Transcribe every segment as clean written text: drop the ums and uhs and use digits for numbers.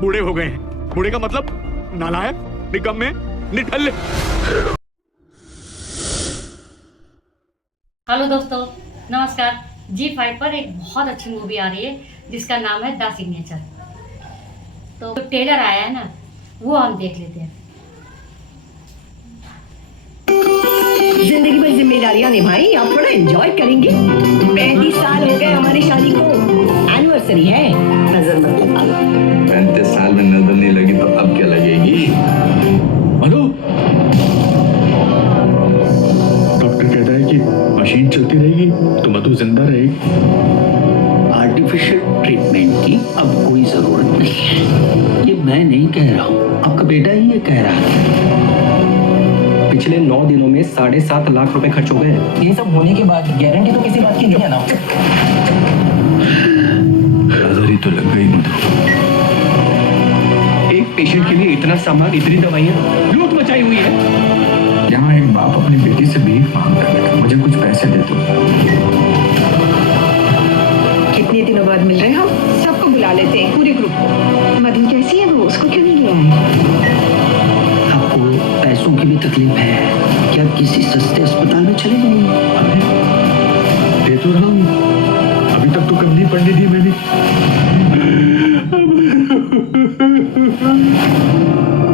बूढ़े हो गए हैं। बूढ़े का मतलब नालायक, निकम्मे, निठल्ले। हेलो दोस्तों, नमस्कार। G5 पर एक बहुत अच्छी मूवी आ रही है जिसका नाम है द सिग्नेचर। तो ट्रेलर आया है ना, वो हम देख लेते हैं। जिंदगी भर जिम्मेदारियां निभाई, आप थोड़ा एंजॉय करेंगे। 35 साल हो गए हमारी शादी को, एनिवर्सरी है, नजर मत लगा। 35 साल में नजर नहीं लगी तो अब क्या लगेगी? मधु, डॉक्टर कहता है कि मशीन चलती रहेगी तो मधु जिंदा रहेगी। आर्टिफिशियल ट्रीटमेंट की अब कोई जरूरत नहीं है। ये मैं नहीं कह रहा हूँ, आपका बेटा ही ये कह रहा है। पिछले 9 दिनों में 7.5 लाख रुपए खर्च हो गए। ये सब होने के बाद गारंटी तो किसी बात की नहीं है ना। नजर ही तो लग गई मधु। एक पेशेंट के लिए इतना सामान, इतनी दवाइयाँ, लूट मचाई हुई है। यहाँ एक बाप अपनी बेटी से भीख मांग रहा है, मुझे कुछ पैसे दे दो। कितने दिनों बाद मिल रहे हो? सबको बुला लेते हैं, पूरे ग्रुप को। मधु कैसी है वो, उसको क्यों नहीं लिया है? आपको पैसों की भी तकलीफ है क्या? किसी सस्ते अस्पताल में चले जाइए। दे तो रहा हूँ, अभी तक तो कम नहीं पड़ने दी मैंने।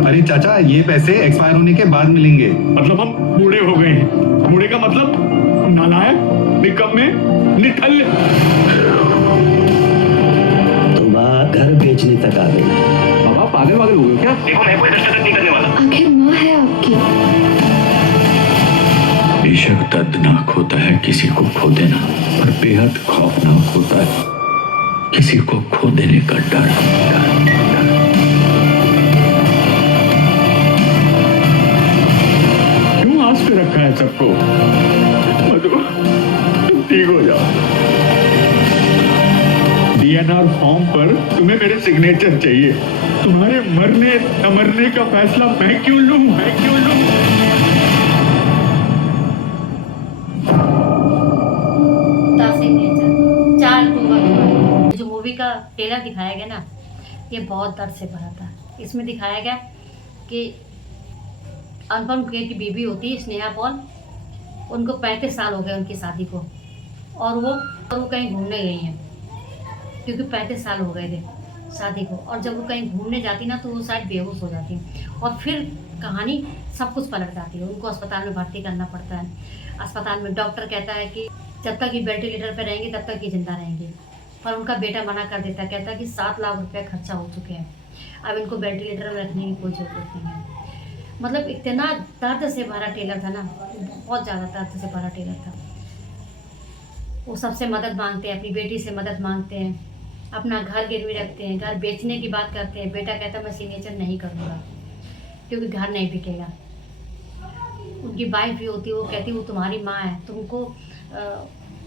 अरे चाचा, ये पैसे एक्सपायर होने के बाद मिलेंगे। मतलब हम बूढ़े हो गए हैं। बूढ़े का मतलब नालायक, निकम्मे, निठल्ले। तो बात घर बेचने तक आ गई। बाबा पागल वागल हो गए क्या? देखो, मैं कोई दस्तखत नहीं करने वाला। आखिर माँ है आपकी। बेशक दर्दनाक होता है किसी को खो देना, पर बेहद खौफनाक होता है किसी को खो देने का डर। क्यों आस पे रखा है सबको? मधु, तुम ठीक हो जाओ। DNR फॉर्म पर तुम्हें मेरे सिग्नेचर चाहिए। तुम्हारे मरने न मरने का फैसला मैं क्यों लूं? द सिग्नेचर 4 अक्टूबर को जो मूवी का ट्रेलर दिखाया गया ना, ये बहुत दर्द से भरा था। इसमें दिखाया गया कि अनुपम खेर की बीवी होती है स्नेहा पॉल, उनको 35 साल हो गए उनकी शादी को, और वो कहीं घूमने गई हैं क्योंकि 35 साल हो गए थे शादी को। और जब वो कहीं घूमने जाती ना तो वो शायद बेहोश हो जाती और फिर कहानी सब कुछ पलट जाती है। उनको अस्पताल में भर्ती करना पड़ता है। अस्पताल में डॉक्टर कहता है कि जब तक ये वेंटिलेटर पर रहेंगी तब तक ये जिंदा रहेंगी, पर उनका बेटा मना कर देता है, कहता है कि 7 लाख रुपये खर्चा हो चुके हैं, अब इनको वेंटिलेटर में रखने की कोई ज़रूरत नहीं है। मतलब इतना दर्द से भरा ट्रेलर था ना, बहुत ज़्यादा दर्द से भरा ट्रेलर था। वो सबसे मदद मांगते हैं, अपनी बेटी से मदद मांगते हैं, अपना घर गिरवी रखते हैं, घर बेचने की बात करते हैं। बेटा कहता मैं सिग्नेचर नहीं करूँगा क्योंकि घर नहीं बिकेगा। उनकी वाइफ भी होती है, वो कहती वो तुम्हारी माँ है, तुमको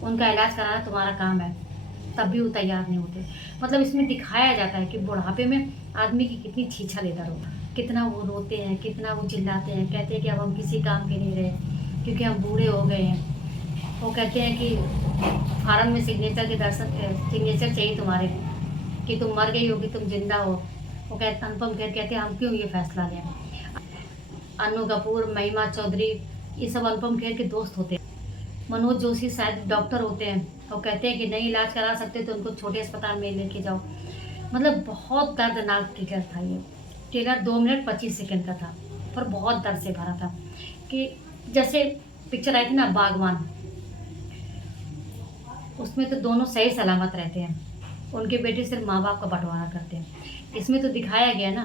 उनका इलाज कराना तुम्हारा काम है, तब भी वो तैयार नहीं होते। मतलब इसमें दिखाया जाता है कि बुढ़ापे में आदमी की कितनी छीछा लेता होगा, कितना वो रोते हैं, कितना वो चिल्लाते हैं, कहते हैं कि अब हम किसी काम के नहीं रहे क्योंकि हम बूढ़े हो गए हैं। वो कहते हैं कि फार्म में सिग्नेचर चाहिए तुम्हारे कि तुम मर गई हो कि तुम जिंदा हो। वो कहते अनुपम खेर कहते हैं हम क्यों ये फैसला लें। अनु कपूर, महिमा चौधरी, ये सब अनुपम खेर के दोस्त होते हैं। मनोज जोशी शायद डॉक्टर होते हैं, वो कहते हैं कि नहीं इलाज करा सकते तो उनको छोटे अस्पताल में लेके जाओ। मतलब बहुत दर्दनाक ट्रेलर था ये। ट्रेलर 2 मिनट 25 सेकंड का था, पर बहुत दर्द से भरा था। कि जैसे पिक्चर आई थी ना बागवान, उसमें तो दोनों सही सलामत रहते हैं, उनके बेटे सिर्फ माँ बाप का बंटवारा करते हैं। इसमें तो दिखाया गया ना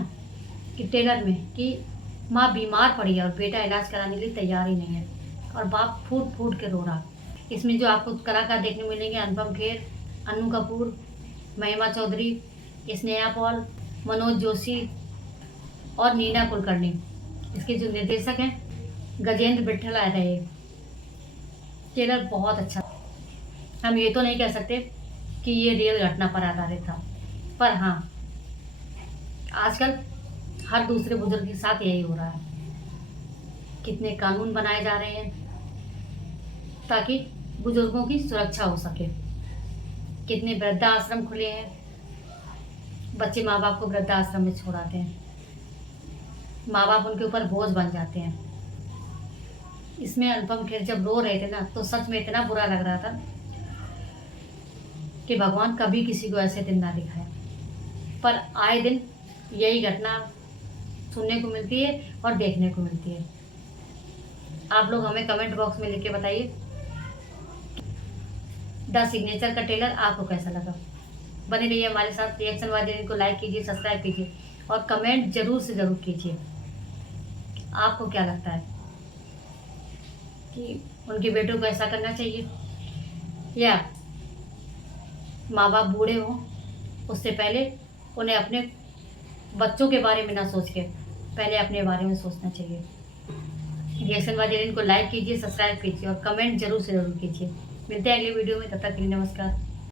कि ट्रेलर में कि माँ बीमार पड़ी है और बेटा इलाज कराने के लिए तैयार ही नहीं है और बाप फूट फूट के रो रहा। इसमें जो आपको कलाकार देखने को मिलेंगे अनुपम खेर, अनु कपूर, महिमा चौधरी, स्नेहा पॉल, मनोज जोशी और नीना कुलकर्णी। इसके जो निर्देशक हैं गजेंद्र विट्ठल आ रहे। ट्रेलर बहुत अच्छा। हम ये तो नहीं कह सकते कि ये रियल घटना पर आधारित था, पर हाँ आजकल हर दूसरे बुजुर्ग के साथ यही हो रहा है। कितने कानून बनाए जा रहे हैं ताकि बुजुर्गों की सुरक्षा हो सके, कितने वृद्धाश्रम खुले हैं, बच्चे माँ बाप को वृद्धाश्रम में छोड़ाते हैं, माँ बाप उनके ऊपर बोझ बन जाते हैं। इसमें अनुपम खेर जब रो रहे थे ना, तो सच में इतना बुरा लग रहा था कि भगवान कभी किसी को ऐसे दिन ना दिखाए। पर आए दिन यही घटना सुनने को मिलती है और देखने को मिलती है। आप लोग हमें कमेंट बॉक्स में लिख के बताइए द सिग्नेचर का ट्रेलर आपको कैसा लगा। बने रहिए हमारे साथ। रिएक्शन वाले को लाइक कीजिए, सब्सक्राइब कीजिए और कमेंट जरूर से ज़रूर कीजिए। आपको क्या लगता है कि उनके बेटों को ऐसा करना चाहिए, या माँ बाप बूढ़े हों उससे पहले उन्हें अपने बच्चों के बारे में ना सोच के पहले अपने बारे में सोचना चाहिए। रिएक्शन वाले को लाइक कीजिए, सब्सक्राइब कीजिए और कमेंट जरूर से ज़रूर कीजिए। मिलते हैं अगले वीडियो में, तब तक के लिए नमस्कार।